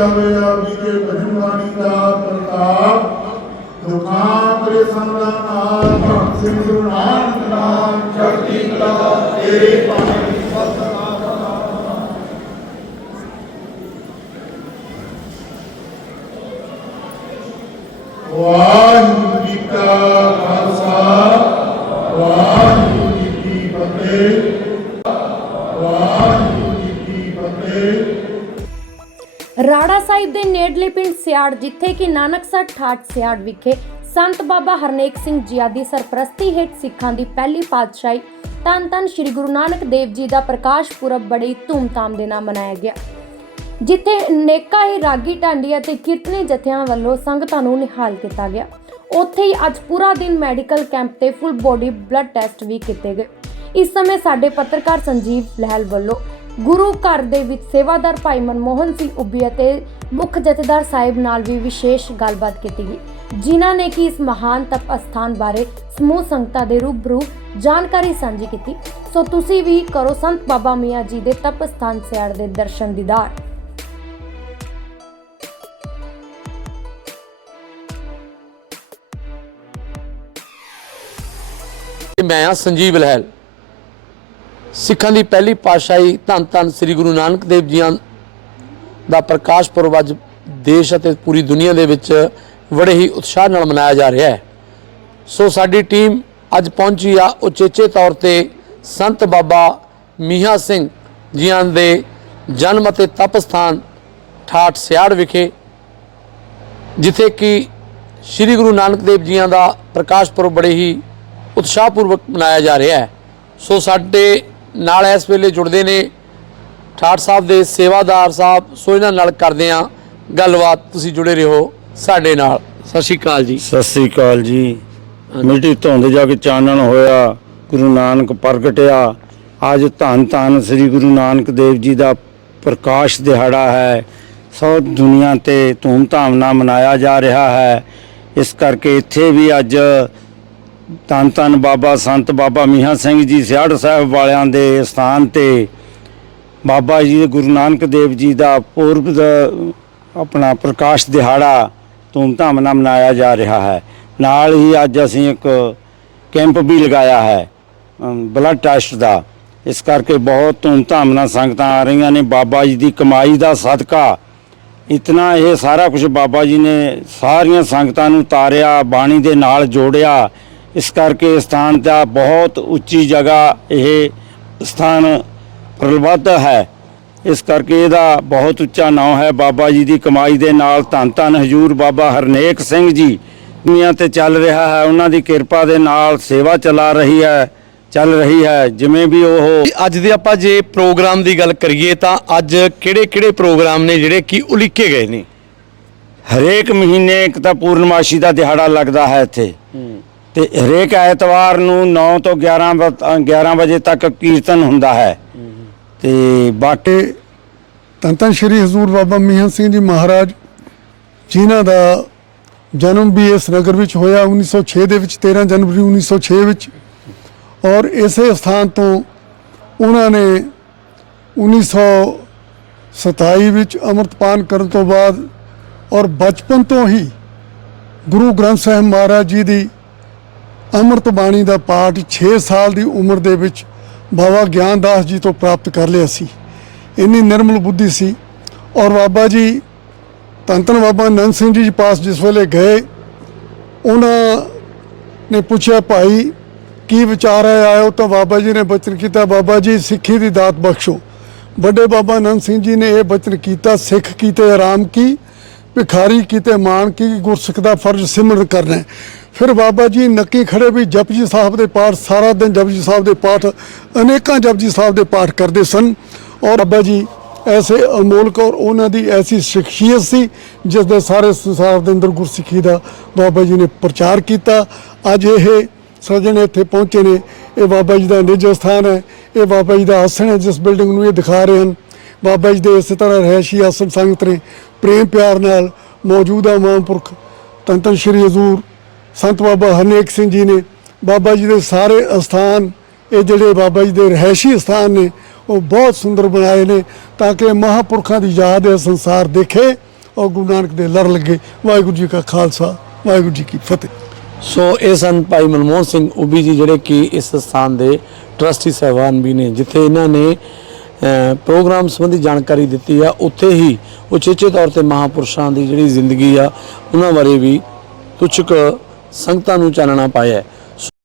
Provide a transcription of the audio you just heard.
ਜਾਵੇ ਆਪੀ ਦੇ ਭਜਨ ਦਾ ਪ੍ਰਤਾਪ, ਦੁਖਾਂ ਪਰੇਸ਼ਾਨਾਂ ਨਾਲ ਭਗਤ ਸਿੰਘ ਗੁਰੂ ਨਾਨਕ ਨਾਮ ਚੜ੍ਹਦੀ ਕਲਾ ਤੇਰੇ ਪਾਣੀ ਵਾਹਿਗੁਰੂ ਜੀ ਕਾ ਖਾਲਸਾ, ਵਾਹਿਗੁਰੂ ਜੀ ਕੀ ਫਤਿਹ। ਵਾਹਿਗੁਰੂ ਰਾੜਾ ਸਾਹਿਬ ਦੇ ਨੇੜਲੇ ਪਿੰਡ ਸਿਆੜ, ਜਿੱਥੇ ਕਿ ਨਾਨਕਸਰ ਠਾਠ ਸਿਆੜ ਵਿਖੇ ਸੰਤ ਬਾਬਾ ਹਰਨੇਕ ਸਿੰਘ ਜੀ ਦੀ ਸਰਪ੍ਰਸਤੀ ਹੇਠ ਸਿੱਖਾਂ ਦੀ ਪਹਿਲੀ ਪਾਤਸ਼ਾਹੀ, ਧੰਨ ਧੰਨ ਸ੍ਰੀ ਗੁਰੂ ਨਾਨਕ ਦੇਵ ਜੀ ਦਾ ਪ੍ਰਕਾਸ਼ ਪੁਰਬ ਬੜੀ ਧੂਮਧਾਮ ਦੇ ਨਾਲ ਮਨਾਇਆ ਗਿਆ। ਜਿੱਥੇ ਨੇਕਾ ਹੀ ਰਾਗੀ ਢਾਂਡੀ ਅਤੇ ਕੀਰਤਨੀ ਜਥਿਆਂ ਵੱਲੋਂ ਸੰਗਤਾਂ ਨੂੰ ਨਿਹਾਲ ਕੀਤਾ ਗਿਆ। ਉੱਥੇ ਹੀ ਅੱਜ ਪੂਰਾ ਦਿਨ ਮੈਡੀਕਲ ਕੈਂਪ ਤੇ ਫੁੱਲ ਬੋਡੀ ਬਲੱਡ ਟੈਸਟ ਵੀ ਕੀਤੇ ਗਏ। ਇਸ ਸਮੇਂ ਸਾਡੇ ਪੱਤਰਕਾਰ ਸੰਜੀਵ ਲਹਿਲ ਵੱਲੋਂ ਗੁਰੂ ਘਰ ਦੇ ਵਿੱਚ ਸੇਵਾਦਾਰ ਭਾਈ ਮਨਮੋਹਨ ਸਿੰਘ ਉੱਬੀ ਅਤੇ ਮੁੱਖ ਜਥੇਦਾਰ ਸਾਹਿਬ ਨਾਲ ਵੀ ਵਿਸ਼ੇਸ਼ ਗੱਲਬਾਤ ਕੀਤੀ ਗਈ, ਜਿਨ੍ਹਾਂ ਨੇ ਕਿ ਇਸ ਮਹਾਨ ਤਪ ਅਸਥਾਨ ਬਾਰੇ ਸਮੂਹ ਸੰਗਤਾਂ ਦੇ ਰੂਬਰੂ ਜਾਣਕਾਰੀ ਸਾਂਝੀ ਕੀਤੀ। ਸੋ ਤੁਸੀਂ ਵੀ ਕਰੋ ਸੰਤ ਬਾਬਾ ਮੀਆਂ ਜੀ ਦੇ ਤਪ ਅਸਥਾਨ ਸਿਆੜ ਦੇ ਦਰਸ਼ਨ ਦੀਦਾਰ। ਮੈਂ ਆ ਸੰਜੀਵ ਲਹਿਲ। ਸਿੱਖਾਂ ਦੀ ਪਹਿਲੀ ਪਾਤਸ਼ਾਹੀ ਧੰਨ ਧੰਨ ਸ੍ਰੀ ਗੁਰੂ ਨਾਨਕ ਦੇਵ ਜੀਆਂ ਦਾ ਪ੍ਰਕਾਸ਼ ਪੁਰਬ ਅੱਜ ਦੇਸ਼ ਅਤੇ ਪੂਰੀ ਦੁਨੀਆ ਦੇ ਵਿੱਚ ਬੜੇ ਹੀ ਉਤਸ਼ਾਹ ਨਾਲ ਮਨਾਇਆ ਜਾ ਰਿਹਾ ਹੈ। ਸੋ ਸਾਡੀ ਟੀਮ ਅੱਜ ਪਹੁੰਚੀ ਆ ਉਚੇਚੇ ਤੌਰ ਤੇ ਸੰਤ ਬਾਬਾ ਮੀਹਾ ਸਿੰਘ ਜੀਆਂ ਦੇ ਜਨਮ ਅਤੇ ਤਪ ਸਥਾਨ ਠਾਠ ਸਿਆੜ ਵਿਖੇ, ਜਿੱਥੇ ਕਿ ਸ੍ਰੀ ਗੁਰੂ ਨਾਨਕ ਦੇਵ ਜੀਆਂ ਦਾ ਪ੍ਰਕਾਸ਼ ਪੁਰਬ ਬੜੇ ਹੀ ਉਤਸ਼ਾਹਪੂਰਵਕ ਮਨਾਇਆ ਜਾ ਰਿਹਾ ਹੈ। ਸੋ ਸਾਡੇ ਨਾਲ ਇਸ ਵੇਲੇ ਜੁੜਦੇ ਨੇ ਠਾਠ ਸਾਹਿਬ ਦੇ ਸੇਵਾਦਾਰ ਸਾਹਿਬ। ਸੋ ਇਹਨਾਂ ਨਾਲ ਕਰਦੇ ਆ ਗੱਲਬਾਤ। ਤੁਸੀਂ ਜੁੜੇ ਰਹੋ ਸਾਡੇ ਨਾਲ। ਸਤਿ ਸ਼੍ਰੀ ਅਕਾਲ ਜੀ। ਸਤਿ ਸ੍ਰੀ ਅਕਾਲ ਜੀ। ਮਿੱਟੀ ਧੁੰਦ ਜਾ ਕੇ ਚਾਨਣ ਹੋਇਆ, ਗੁਰੂ ਨਾਨਕ ਪ੍ਰਗਟਿਆ। ਅੱਜ ਧੰਨ ਧੰਨ ਸ੍ਰੀ ਗੁਰੂ ਨਾਨਕ ਦੇਵ ਜੀ ਦਾ ਪ੍ਰਕਾਸ਼ ਦਿਹਾੜਾ ਹੈ। ਸਭ ਦੁਨੀਆ ਤੇ ਧੂਮ ਧਾਮ ਨਾਲ ਮਨਾਇਆ ਜਾ ਰਿਹਾ ਹੈ। ਇਸ ਕਰਕੇ ਇੱਥੇ ਵੀ ਅੱਜ ਧੰਨ ਧੰਨ ਬਾਬਾ ਸੰਤ ਬਾਬਾ ਮੀਆਂ ਸਿੰਘ ਜੀ, ਸਿਆੜ ਸਾਹਿਬ ਵਾਲਿਆਂ ਦੇ ਸਥਾਨ ਤੇ ਬਾਬਾ ਜੀ ਗੁਰੂ ਨਾਨਕ ਦੇਵ ਜੀ ਦਾ ਪੂਰਬ ਦਾ ਆਪਣਾ ਪ੍ਰਕਾਸ਼ ਦਿਹਾੜਾ ਧੂਮਧਾਮ ਨਾਲ ਮਨਾਇਆ ਜਾ ਰਿਹਾ ਹੈ। ਨਾਲ ਹੀ ਅੱਜ ਅਸੀਂ ਇੱਕ ਕੈਂਪ ਵੀ ਲਗਾਇਆ ਹੈ ਬਲੱਡ ਟੈਸਟ ਦਾ। ਇਸ ਕਰਕੇ ਬਹੁਤ ਧੂਮਧਾਮ ਨਾਲ ਸੰਗਤਾਂ ਆ ਰਹੀਆਂ ਨੇ। ਬਾਬਾ ਜੀ ਦੀ ਕਮਾਈ ਦਾ ਸਦਕਾ ਇਤਨਾ ਇਹ ਸਾਰਾ ਕੁਝ ਬਾਬਾ ਜੀ ਨੇ ਸਾਰੀਆਂ ਸੰਗਤਾਂ ਨੂੰ ਤਾਰਿਆ, ਬਾਣੀ ਦੇ ਨਾਲ ਜੋੜਿਆ ਇਸ ਕਰਕੇ ਸਥਾਨ ਦਾ ਬਹੁਤ ਉੱਚੀ ਜਗ੍ਹਾ ਇਹ ਸਥਾਨ ਪ੍ਰਬੱਧ ਹੈ। ਇਸ ਕਰਕੇ ਇਹਦਾ ਬਹੁਤ ਉੱਚਾ ਨਾਮ ਹੈ। ਬਾਬਾ ਜੀ ਦੀ ਕਮਾਈ ਦੇ ਨਾਲ ਧੰਨ ਧੰਨ ਹਜੂਰ ਬਾਬਾ ਹਰਨੇਕ ਸਿੰਘ ਜੀ ਦੁਨੀਆ ਤੇ ਚੱਲ ਰਿਹਾ ਹੈ। ਉਹਨਾਂ ਦੀ ਕਿਰਪਾ ਦੇ ਨਾਲ ਸੇਵਾ ਚਲਾ ਰਹੀ ਹੈ ਚੱਲ ਰਹੀ ਹੈ। ਜਿਵੇਂ ਵੀ ਉਹ ਅੱਜ ਦੇ ਆਪਾਂ ਜੇ ਪ੍ਰੋਗਰਾਮ ਦੀ ਗੱਲ ਕਰੀਏ ਤਾਂ ਅੱਜ ਕਿਹੜੇ ਕਿਹੜੇ ਪ੍ਰੋਗਰਾਮ ਨੇ ਜਿਹੜੇ ਕਿ ਉਲੀਕੇ ਗਏ ਨੇ? ਹਰੇਕ ਮਹੀਨੇ ਇੱਕ ਤਾਂ ਪੂਰਨਮਾਸ਼ੀ ਦਾ ਦਿਹਾੜਾ ਲੱਗਦਾ ਹੈ ਇੱਥੇ। ਤੇ ਹਰੇਕ ਐਤਵਾਰ ਨੂੰ 9 ਤੋਂ 11 ਵ- ਅ, 11 ਵਜੇ ਤੱਕ ਕੀਰਤਨ ਹੁੰਦਾ ਹੈ। ਤੇ ਬਾਟੇ ਧੰਨ ਧੰਨ ਸ਼੍ਰੀ ਹਜ਼ੂਰ ਬਾਬਾ ਮੀਆਂ ਸਿੰਘ ਜੀ ਮਹਾਰਾਜ ਜਿਨ੍ਹਾਂ ਦਾ ਜਨਮ ਵੀ ਇਸ ਨਗਰ ਵਿੱਚ ਹੋਇਆ 1906 ਦੇ ਵਿੱਚ 13 ਜਨਵਰੀ 1906 ਵਿੱਚ। ਔਰ ਇਸੇ ਸਥਾਨ ਤੋਂ ਉਹਨਾਂ ਨੇ 1927 ਵਿੱਚ ਅੰਮ੍ਰਿਤਪਾਨ ਕਰਨ ਤੋਂ ਬਾਅਦ ਔਰ ਬਚਪਨ ਤੋਂ ਹੀ ਗੁਰੂ ਗ੍ਰੰਥ ਸਾਹਿਬ ਮਹਾਰਾਜ ਜੀ ਦੀ ਅੰਮ੍ਰਿਤ ਬਾਣੀ ਦਾ ਪਾਠ 6 ਸਾਲ ਦੀ ਉਮਰ ਦੇ ਵਿੱਚ ਬਾਬਾ ਗਿਆਨਦਾਸ ਜੀ ਤੋਂ ਪ੍ਰਾਪਤ ਕਰ ਲਿਆ ਸੀ। ਇੰਨੀ ਨਿਰਮਲ ਬੁੱਧੀ ਸੀ। ਔਰ ਬਾਬਾ ਜੀ, ਧੰਨ ਧੰਨ ਬਾਬਾ ਨੰਦ ਸਿੰਘ ਜੀ ਪਾਸ ਜਿਸ ਵੇਲੇ ਗਏ, ਉਹਨਾਂ ਨੇ ਪੁੱਛਿਆ, ਭਾਈ, ਕੀ ਵਿਚਾਰ ਹੈ? ਆਇਓ ਤਾਂ ਬਾਬਾ ਜੀ ਨੇ ਬਚਨ ਕੀਤਾ। ਬਾਬਾ ਜੀ, ਸਿੱਖੀ ਦੀ ਦਾਤ ਬਖਸ਼ੋ। ਵੱਡੇ ਬਾਬਾ ਨੰਦ ਸਿੰਘ ਜੀ ਨੇ ਇਹ ਬਚਨ ਕੀਤਾ, ਸਿੱਖ ਕੀਤੇ ਆਰਾਮ ਕੀ? ਭਿਖਾਰੀ ਕੀਤੇ ਮਾਨ ਕੀ ਗੁਰਸਿੱਖ ਦਾ ਫਰਜ਼ ਸਿਮਰਨ ਕਰਨਾ ਫਿਰ ਬਾਬਾ ਜੀ ਨੱਕੀ ਖੜੇ ਵੀ ਜਪਜੀ ਸਾਹਿਬ ਦੇ ਪਾਠ ਸਾਰਾ ਦਿਨ ਜਪਜੀ ਸਾਹਿਬ ਦੇ ਪਾਠ ਅਨੇਕਾਂ ਜਪਜੀ ਸਾਹਿਬ ਦੇ ਪਾਠ ਕਰਦੇ ਸਨ। ਔਰ ਬਾਬਾ ਜੀ ਐਸੇ ਅਮੋਲਕ ਔਰ ਉਹਨਾਂ ਦੀ ਐਸੀ ਸ਼ਖਸੀਅਤ ਸੀ, ਜਿਸ ਦੇ ਸਾਰੇ ਸੰਸਾਰ ਦੇ ਅੰਦਰ ਗੁਰਸਿੱਖੀ ਦਾ ਬਾਬਾ ਜੀ ਨੇ ਪ੍ਰਚਾਰ ਕੀਤਾ। ਅੱਜ ਇਹ ਸੱਜਣ ਇੱਥੇ ਪਹੁੰਚੇ ਨੇ। ਇਹ ਬਾਬਾ ਜੀ ਦਾ ਨਿੱਜ ਸਥਾਨ ਹੈ। ਇਹ ਬਾਬਾ ਜੀ ਦਾ ਆਸਣ ਹੈ, ਜਿਸ ਬਿਲਡਿੰਗ ਨੂੰ ਇਹ ਦਿਖਾ ਰਹੇ ਹਨ। ਬਾਬਾ ਜੀ ਦੇ ਇਸੇ ਤਰ੍ਹਾਂ ਰਹਿਸ਼ੀ ਆਸਣ ਸੰਗਤ ਨੇ ਪ੍ਰੇਮ ਪਿਆਰ ਨਾਲ ਮੌਜੂਦਾ ਮਹਾਂਪੁਰਖ ਧੰਨ ਧੰਨ ਸ਼੍ਰੀ ਹਜ਼ੂਰ ਸੰਤ ਬਾਬਾ ਹਰਨੇਕ ਸਿੰਘ ਜੀ ਨੇ, ਬਾਬਾ ਜੀ ਦੇ ਸਾਰੇ ਅਸਥਾਨ, ਇਹ ਜਿਹੜੇ ਬਾਬਾ ਜੀ ਦੇ ਰਹਿਸ਼ੀ ਸਥਾਨ ਨੇ, ਉਹ ਬਹੁਤ ਸੁੰਦਰ ਬਣਾਏ ਨੇ ਤਾਂ ਕਿ ਮਹਾਪੁਰਖਾਂ ਦੀ ਯਾਦ ਇਹ ਸੰਸਾਰ ਦੇਖੇ, ਔਰ ਗੁਰੂ ਨਾਨਕ ਦੇ ਲੜ ਲੱਗੇ। ਵਾਹਿਗੁਰੂ ਜੀ ਕਾ ਖਾਲਸਾ, ਵਾਹਿਗੁਰੂ ਜੀ ਕੀ ਫਤਿਹ। ਸੋ ਇਹ ਸਨ ਭਾਈ ਮਨਮੋਹਨ ਸਿੰਘ ਉਬੀ ਜੀ ਜਿਹੜੇ ਕਿ ਇਸ ਸਥਾਨ ਦੇ ਟਰਸਟੀ ਸਹਿਬਾਨ ਵੀ ਨੇ, ਜਿੱਥੇ ਇਹਨਾਂ ਨੇ ਪ੍ਰੋਗਰਾਮ ਸੰਬੰਧੀ ਜਾਣਕਾਰੀ ਦਿੱਤੀ ਆ। ਉੱਥੇ ਹੀ ਉਚੇਚੇ ਤੌਰ ਤੇ ਮਹਾਪੁਰਸ਼ਾਂ ਦੀ ਜਿਹੜੀ ਜ਼ਿੰਦਗੀ ਆ, ਉਹਨਾਂ ਬਾਰੇ ਵੀ ਕੁਝ ਕੁ ਸੰਗਤਾਂ ਨੂੰ ਚਾਨਣਾ ਪਾਇਆ।